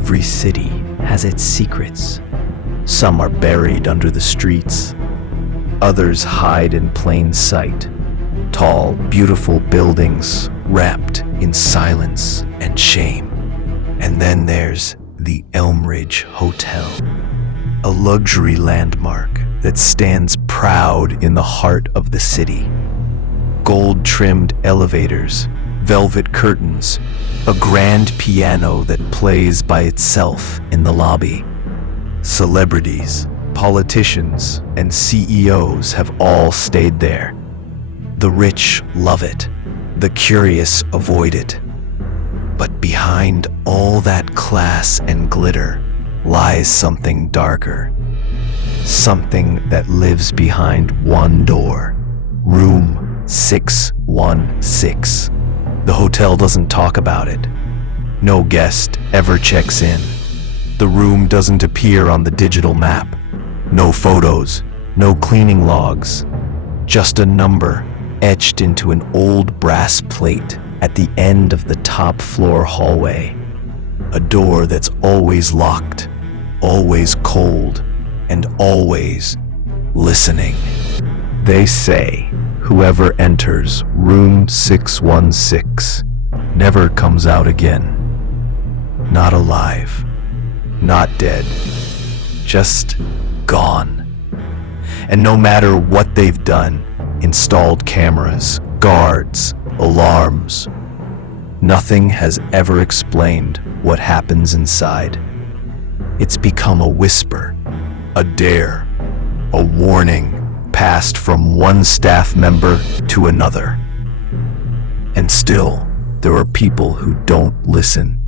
Every city has its secrets. Some are buried under the streets. Others hide in plain sight. Tall, beautiful buildings wrapped in silence and shame. And then there's the Elmridge Hotel, a luxury landmark that stands proud in the heart of the city. Gold-trimmed elevators, velvet curtains, a grand piano that plays by itself in the lobby. Celebrities, politicians, and CEOs have all stayed there. The rich love it, the curious avoid it. But behind all that class and glitter lies something darker. Something that lives behind one door, room 616. The hotel doesn't talk about it. No guest ever checks in. The room doesn't appear on the digital map. No photos, no cleaning logs. Just a number etched into an old brass plate at the end of the top floor hallway. A door that's always locked, always cold, and always listening. They say whoever enters room 616 never comes out again. Not alive, not dead, just gone. And no matter what they've done, installed cameras, guards, alarms, nothing has ever explained what happens inside. It's become a whisper, a dare, a warning passed from one staff member to another. And still, there are people who don't listen.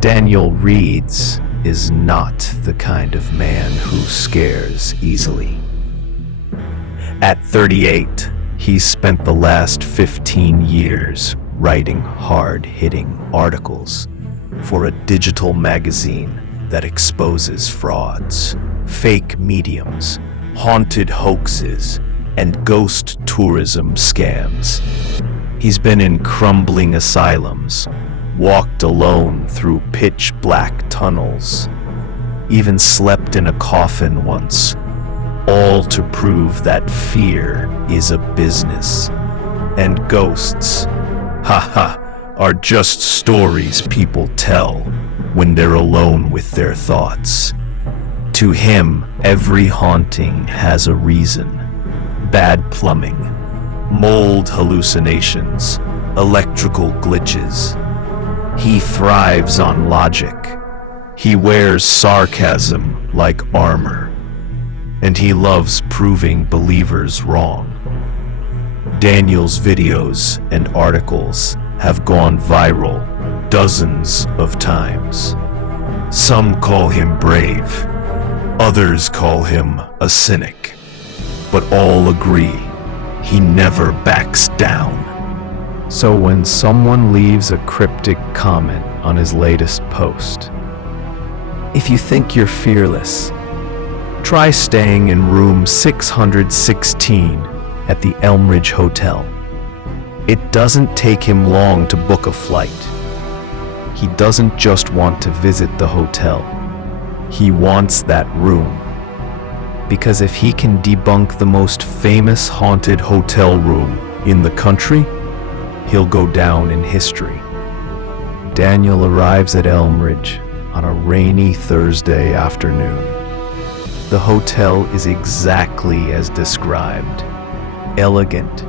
Daniel Reeds is not the kind of man who scares easily. At 38, he spent the last 15 years writing hard-hitting articles for a digital magazine that exposes frauds, fake mediums, haunted hoaxes, and ghost tourism scams. He's been in crumbling asylums, walked alone through pitch-black tunnels, even slept in a coffin once, all to prove that fear is a business, and ghosts, are just stories people tell when they're alone with their thoughts. To him, every haunting has a reason. Bad plumbing, mold hallucinations, electrical glitches. He thrives on logic. He wears sarcasm like armor. And he loves proving believers wrong. Daniel's videos and articles have gone viral dozens of times. Some call him brave, others call him a cynic, but all agree he never backs down. So when someone leaves a cryptic comment on his latest post, if you think you're fearless, try staying in room 616 at the Elmridge Hotel. It doesn't take him long to book a flight. He doesn't just want to visit the hotel. He wants that room. Because if he can debunk the most famous haunted hotel room in the country, he'll go down in history. Daniel arrives at Elmridge on a rainy Thursday afternoon. The hotel is exactly as described. Elegant,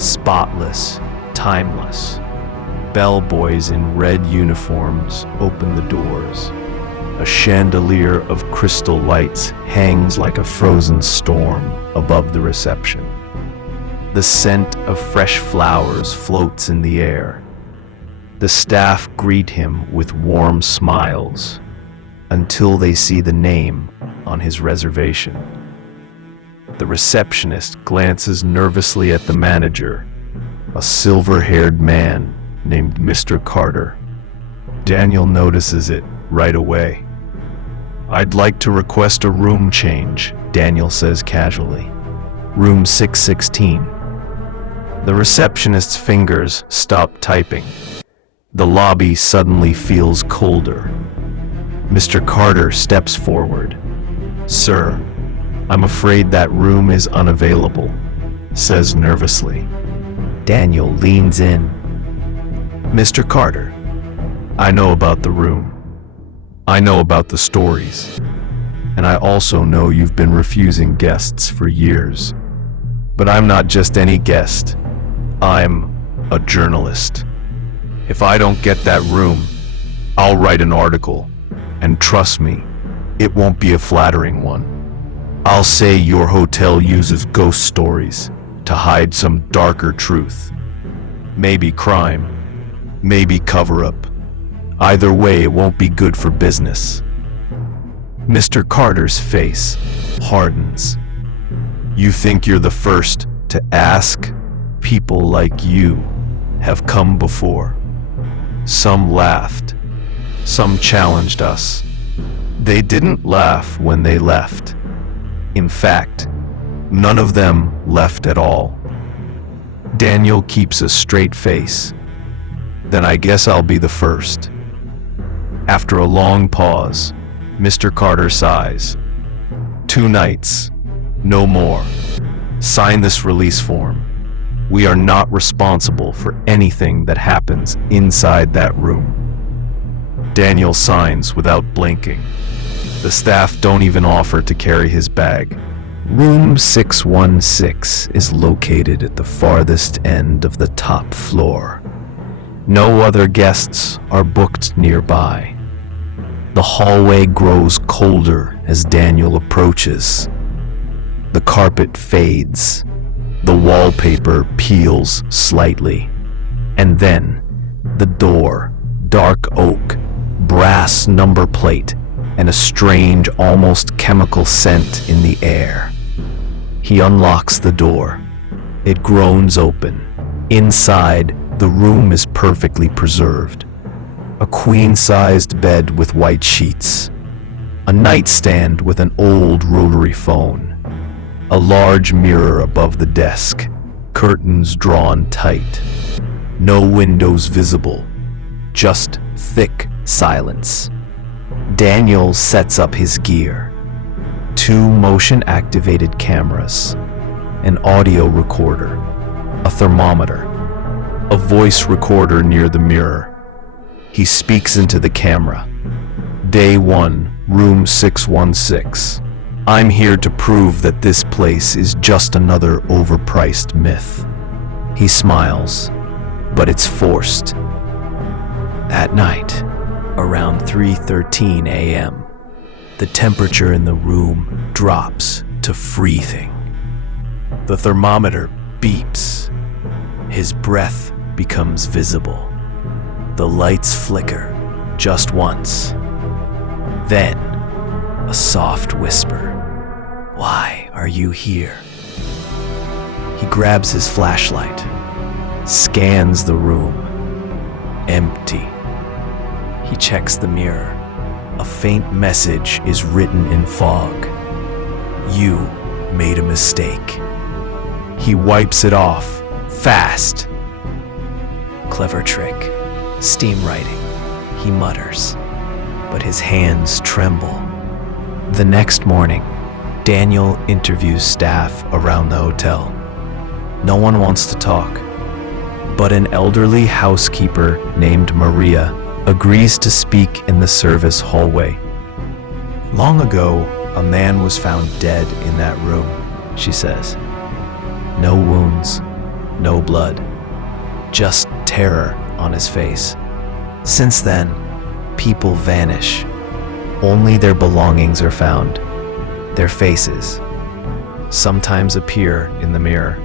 spotless, timeless. Bellboys in red uniforms open the doors. A chandelier of crystal lights hangs like a frozen storm above the reception. The scent of fresh flowers floats in the air. The staff greet him with warm smiles until they see the name on his reservation. The receptionist glances nervously at the manager, a silver-haired man named Mr. Carter. Daniel notices it right away. "I'd like to request a room change," Daniel says casually. "Room 616. The receptionist's fingers stop typing. The lobby suddenly feels colder. Mr. Carter steps forward. "Sir, I'm afraid that room is unavailable," says nervously. Daniel leans in. "Mr. Carter, I know about the room. I know about the stories. And I also know you've been refusing guests for years. But I'm not just any guest. I'm a journalist. If I don't get that room, I'll write an article. And trust me, it won't be a flattering one. I'll say your hotel uses ghost stories to hide some darker truth. Maybe crime, maybe cover-up. Either way, it won't be good for business." Mr. Carter's face hardens. "You think you're the first to ask? People like you have come before. Some laughed, some challenged us. They didn't laugh when they left. In fact, none of them left at all." Daniel keeps a straight face. "Then I guess I'll be the first." After a long pause, Mr. Carter sighs. "2 nights, no more. Sign this release form. We are not responsible for anything that happens inside that room." Daniel signs without blinking. The staff don't even offer to carry his bag. Room 616 is located at the farthest end of the top floor. No other guests are booked nearby. The hallway grows colder as Daniel approaches. The carpet fades. The wallpaper peels slightly. And then, the door, dark oak, brass number plate, and a strange, almost chemical scent in the air. He unlocks the door. It groans open. Inside, the room is perfectly preserved. A queen-sized bed with white sheets. A nightstand with an old rotary phone. A large mirror above the desk. Curtains drawn tight. No windows visible. Just thick silence. Daniel sets up his gear. 2 motion-activated cameras. An audio recorder. A thermometer. A voice recorder near the mirror. He speaks into the camera. "Day 1, room 616. I'm here to prove that this place is just another overpriced myth." He smiles, but it's forced. At night, around 3:13 a.m., the temperature in the room drops to freezing. The thermometer beeps. His breath becomes visible. The lights flicker just once. Then, a soft whisper. "Why are you here?" He grabs his flashlight, scans the room. Empty. He checks the mirror. A faint message is written in fog. "You made a mistake." He wipes it off, fast. "Clever trick. Steam writing," he mutters, but his hands tremble. The next morning, Daniel interviews staff around the hotel. No one wants to talk, but an elderly housekeeper named Maria agrees to speak in the service hallway. "Long ago, a man was found dead in that room," she says. "No wounds, no blood, just terror on his face. Since then, people vanish. Only their belongings are found. Their faces sometimes appear in the mirror,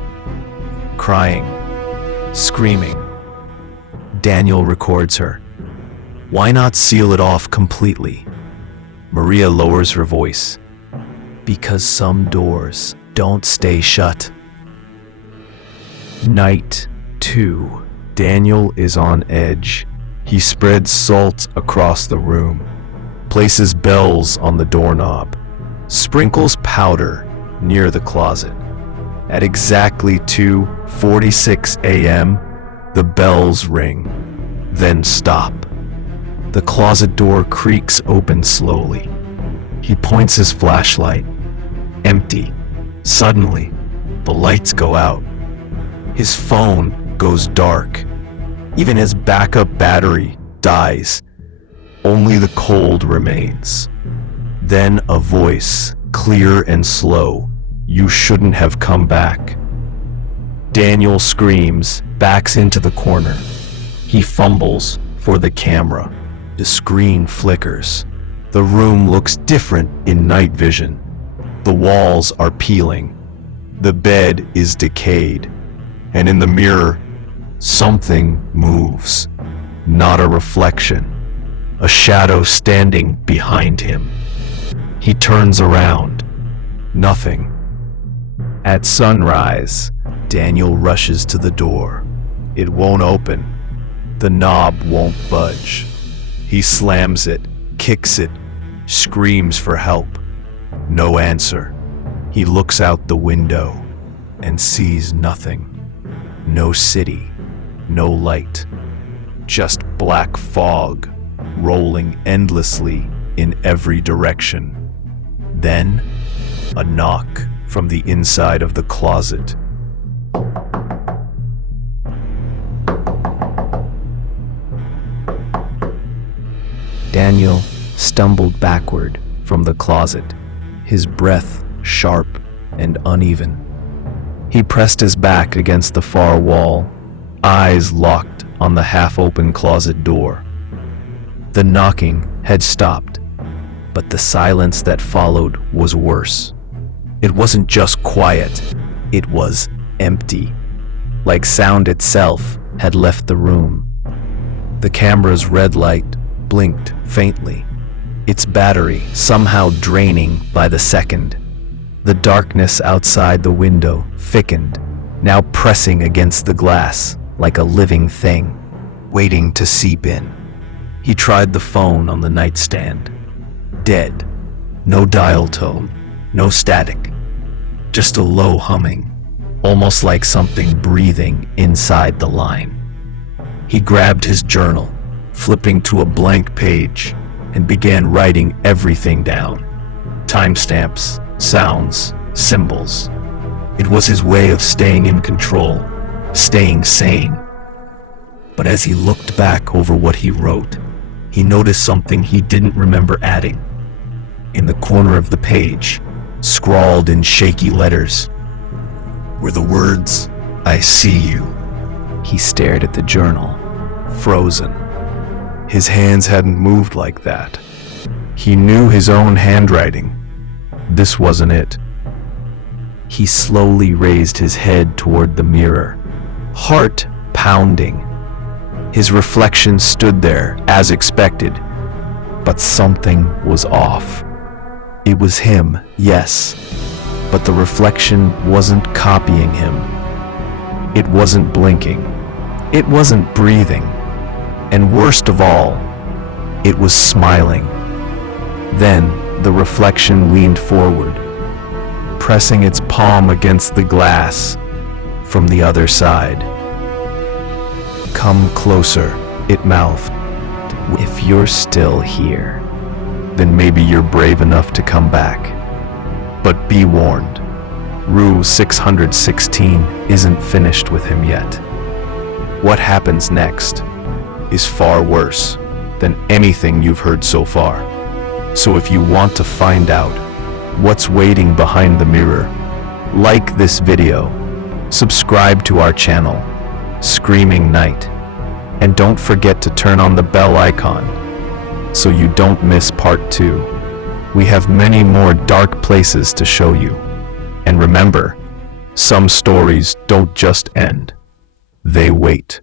crying, screaming." Daniel records her. "Why not seal it off completely?" Maria lowers her voice. "Because some doors don't stay shut." Night 2. Daniel is on edge. He spreads salt across the room, places bells on the doorknob, sprinkles powder near the closet. At exactly 2:46 a.m., the bells ring. then stop. The closet door creaks open slowly. He points his flashlight. Empty. Suddenly, the lights go out. His phone goes dark. Even his backup battery dies. Only the cold remains. Then a voice, clear and slow. You shouldn't have come back. Daniel screams, backs into the corner. He fumbles for the camera. The screen flickers. The room looks different in night vision. The walls are peeling. The bed is decayed. And in the mirror, something moves. Not a reflection. A shadow standing behind him. He turns around. Nothing. At sunrise, Daniel rushes to the door. It won't open. The knob won't budge. He slams it, kicks it, screams for help. No answer. He looks out the window and sees nothing. No city, no light. Just black fog rolling endlessly in every direction. Then, a knock from the inside of the closet. Daniel stumbled backward from the closet, his breath sharp and uneven. He pressed his back against the far wall, eyes locked on the half-open closet door. The knocking had stopped, but the silence that followed was worse. It wasn't just quiet, it was empty, like sound itself had left the room. The camera's red light blinked faintly, its battery somehow draining by the second. The darkness outside the window thickened, now pressing against the glass like a living thing, waiting to seep in. He tried the phone on the nightstand. Dead. No dial tone, no static. Just a low humming, almost like something breathing inside the line. He grabbed his journal, flipping to a blank page, and began writing everything down. Timestamps, sounds, symbols. It was his way of staying in control, staying sane. But as he looked back over what he wrote, he noticed something he didn't remember adding. In the corner of the page, scrawled in shaky letters, were the words, "I see you." He stared at the journal, frozen. His hands hadn't moved like that. He knew his own handwriting. This wasn't it. He slowly raised his head toward the mirror, heart pounding. His reflection stood there as expected, but something was off. It was him, yes, but the reflection wasn't copying him. It wasn't blinking. It wasn't breathing. And worst of all, it was smiling. Then the reflection leaned forward, pressing its palm against the glass from the other side. "Come closer," it mouthed. "If you're still here, then maybe you're brave enough to come back. But be warned, Rule 616 isn't finished with him yet. What happens next is far worse than anything you've heard so far. So if you want to find out what's waiting behind the mirror, like this video, subscribe to our channel, Screaming Night, and don't forget to turn on the bell icon so you don't miss part 2. We have many more dark places to show you. And remember, some stories don't just end, they wait.